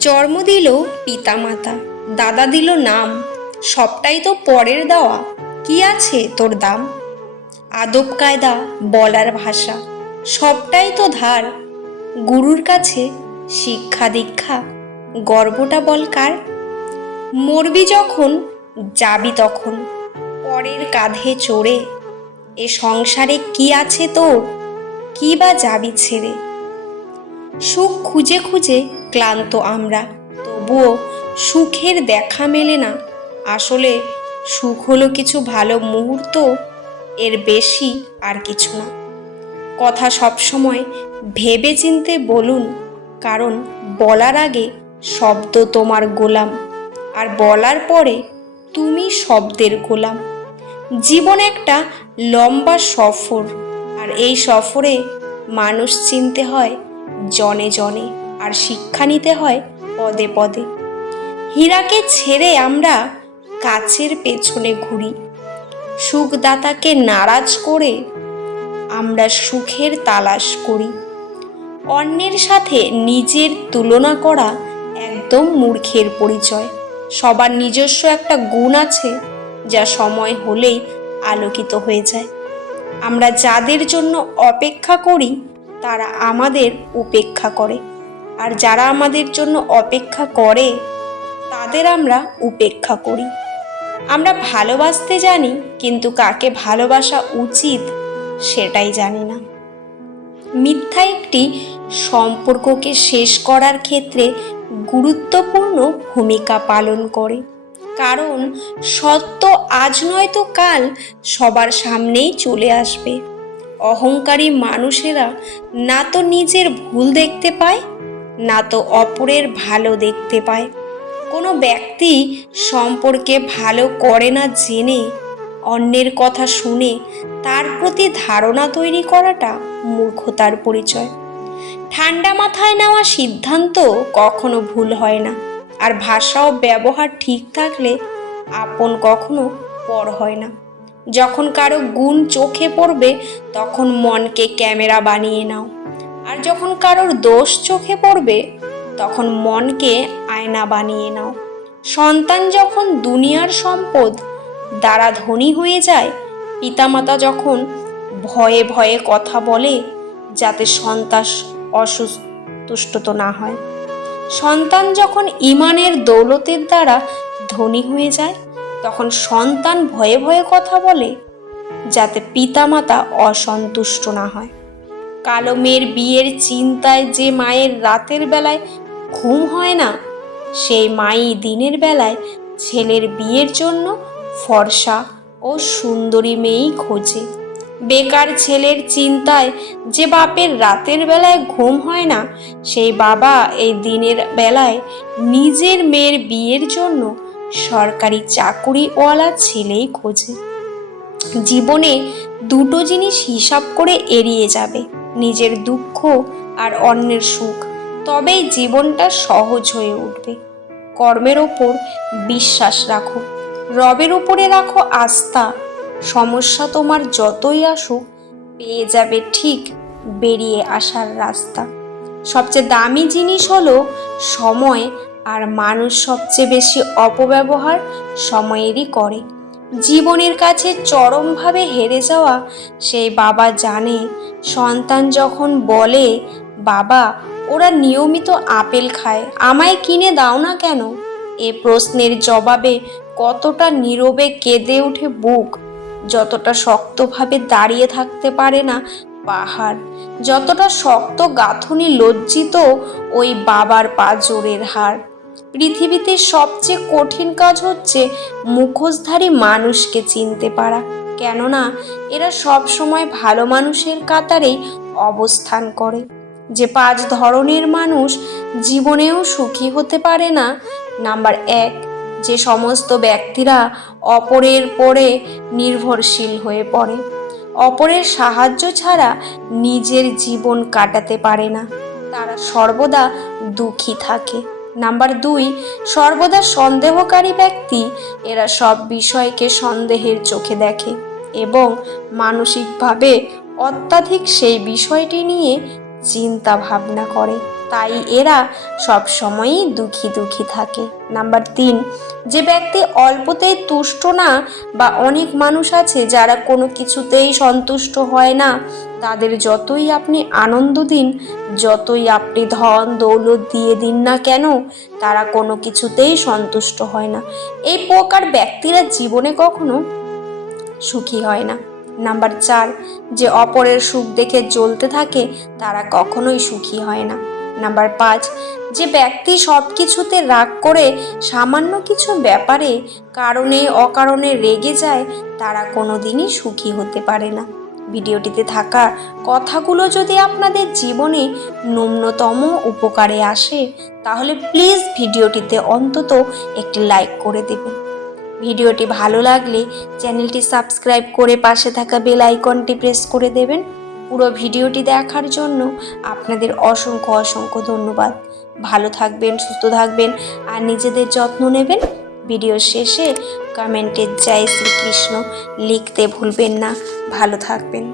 জন্ম দিল পিতামাতা, দাদা দিল নাম, সবটাই তো পরের দেওয়া। কি আছে তোর দাম? আদব কায়দা, বলার ভাষা, সবটাই তো ধার। গুরুর কাছে শিক্ষা দীক্ষা, গর্বটা বল কার? মরবি যখন, যাবি তখন, পরের কাঁধে চড়ে, এ সংসারে কি আছে তোর? কি বা যাবি ছেড়ে? সুখ খুঁজে খুঁজে ক্লান্ত আমরা। তবুও সুখের দেখা মেলে না। আসলে সুখ হলো কিছু ভালো মুহূর্ত, এর বেশি আর কিছু না। কথা সবসময় ভেবে চিনতে বলুন, কারণ বলার আগে শব্দ তোমার গোলাম, আর বলার পরে তুমি শব্দের গোলাম। জীবন একটা লম্বা সফর, আর এই সফরে মানুষ চিনতে হয় জনে জনে, আর শিক্ষা নিতে হয় পদে পদে। হীরাকে ছেড়ে আমরা কাছের পেছনে ঘুরি। সুখদাতাকে নারাজ করে আমরা সুখের তালাশ করি। অন্যের সাথে নিজের তুলনা করা একদম মূর্খের পরিচয়। সবার নিজস্ব একটা গুণ আছে, যা সময় হলেই আলোকিত হয়ে যায়। আমরা যাদের জন্য অপেক্ষা করি তারা আমাদের উপেক্ষা করে। আর যারা আমাদের জন্য অপেক্ষা করে, তাদের আমরা উপেক্ষা করি। আমরা ভালোবাসতে জানি, কিন্তু কাকে ভালোবাসা উচিত সেটাই জানি না। মিথ্যা একটি সম্পর্ককে শেষ করার ক্ষেত্রে গুরুত্বপূর্ণ ভূমিকা পালন করে। কারণ সত্য আজ নয়তো কাল সবার সামনেই চলে আসবে। অহংকারী মানুষেরা না তো নিজের ভুল দেখতে পায়, না তো অপরের ভালো দেখতে পায়। কোনো ব্যক্তি সম্পর্কে ভালো করে না জেনে, অন্যের কথা শুনে তার প্রতি ধারণা তৈরি করাটা মূর্খতার পরিচয়। ঠান্ডা মাথায় নেওয়া সিদ্ধান্ত কখনো ভুল হয় না, আর ভাষা ও ব্যবহার ঠিক থাকলে আপন কখনো পর হয় না। যখন কারও গুণ চোখে পড়বে, তখন মনকে ক্যামেরা বানিয়ে নাও। আর যখন কারোর দোষ চোখে পড়বে, তখন মনকে আয়না বানিয়ে নাও। সন্তান যখন দুনিয়ার সম্পদ, দ্বারা ধনী হয়ে যায়, পিতামাতা যখন ভয়ে ভয়ে কথা বলে, যাতে সন্তান অসুস্থ না হয়। সন্তান যখন ইমানের দৌলতের দ্বারা ধনী হয়ে যায় তখন সন্তান ভয়ে ভয়ে কথা বলে, যাতে পিতামাতা অসন্তুষ্ট না হয়। কালো মেয়ের বিয়ের চিন্তায় যে মায়ের রাতের বেলায় ঘুম হয় না, সেই মাই দিনের বেলায় ছেলের বিয়ের জন্য ফর্সা ও সুন্দরী মেয়েই খোঁজে। বেকার ছেলের চিন্তায় যে বাপের রাতের বেলায় ঘুম হয় না, সেই বাবা এই দিনের বেলায় নিজের মেয়ের বিয়ের জন্য সরকারি চাকুরিওয়ালা ছেলেই খোঁজে। জীবনে দুটো জিনিস হিসাব করে এড়িয়ে যাবে, নিজের দুঃখ আর অন্যের সুখ। তবেই জীবনটা সহজ হয়ে উঠবে। কর্মের ওপর বিশ্বাস রাখো, রবের উপরে রাখো আস্থা। সমস্যা তোমার যতই আসুক, পেয়ে যাবে ঠিক বেরিয়ে আসার রাস্তা। সবচেয়ে দামি জিনিস হলো সময় আর মানুষ সবচেয়ে বেশি অপব্যবহার সময়েরই করে। জীবনের কাছে চরমভাবে হেরে যাওয়া সেই বাবা জানে, সন্তান যখন বলে, বাবা, ওরা নিয়মিত আপেল খায়, আমায় কিনে দাও না কেন? এ প্রশ্নের জবাবে কতটা নীরবে কেঁদে ওঠে বুক, যতটা শক্তভাবে দাঁড়িয়ে থাকতে পারে না পাহাড়। যতটা শক্ত গাঁথনি লজ্জিত ওই বাবার পা জোরের হার। পৃথিবীতে সবচেয়ে কঠিন কাজ হচ্ছে মুখোশধারী মানুষকে চিনতে পারা। কেননা, এরা সব সময় ভালো মানুষের কাতারেই অবস্থান করে। যে পাঁচ ধরনের মানুষ জীবনেও সুখী হতে পারে না, নাম্বার এক, যে সমস্ত ব্যক্তিরা অপরের পরে নির্ভরশীল হয়ে পড়ে। অপরের সাহায্য ছাড়া নিজের জীবন কাটাতে পারে না। তারা সর্বদা দুঃখী থাকে। নাম্বার দুই, সর্বদা সন্দেহকারী ব্যক্তি, এরা সব বিষয়কে সন্দেহের চোখে দেখে এবং মানসিকভাবে অত্যাধিক সেই বিষয়টি নিয়ে চিন্তা ভাবনা করে। তাই এরা সব সময়ই দুঃখী দুঃখী থাকে। নাম্বার তিন, যে ব্যক্তি অল্পতেই তুষ্ট না বা অনেক মানুষ আছে যারা কোনো কিছুতেই সন্তুষ্ট হয় না, তাদের যতই আপনি আনন্দ দিন, যতই আপনি ধন দৌলত দিয়ে দিন না কেন, তারা কোনো কিছুতেই সন্তুষ্ট হয় না। এই প্রকার ব্যক্তিরা জীবনে কখনো সুখী হয় না। নাম্বার চার, যে অপরের সুখ দেখে জ্বলতে থাকে, তারা কখনোই সুখী হয় না। নাম্বার পাঁচ, যে ব্যক্তি সব কিছুতে রাগ করে সামান্য কিছু ব্যাপারে কারণে অকারণে রেগে যায়, তারা কোনো দিনই সুখী হতে পারে না। ভিডিওটিতে থাকা কথাগুলো যদি আপনাদের জীবনে ন্যূনতম উপকারে আসে, তাহলে প্লিজ ভিডিওটিতে অন্তত একটি লাইক করে দেবেন। ভিডিওটি ভালো লাগলে চ্যানেলটি সাবস্ক্রাইব করে পাশে থাকা বেল আইকনটি প্রেস করে দেবেন। পুরো ভিডিওটি দেখার জন্য আপনাদের অসংখ্য অসংখ্য ধন্যবাদ। ভালো থাকবেন, সুস্থ থাকবেন আর নিজেদের যত্ন নেবেন। ভিডিও শেষে কমেন্টে জয় শ্রীকৃষ্ণ লিখতে ভুলবেন না। ভালো থাকবেন।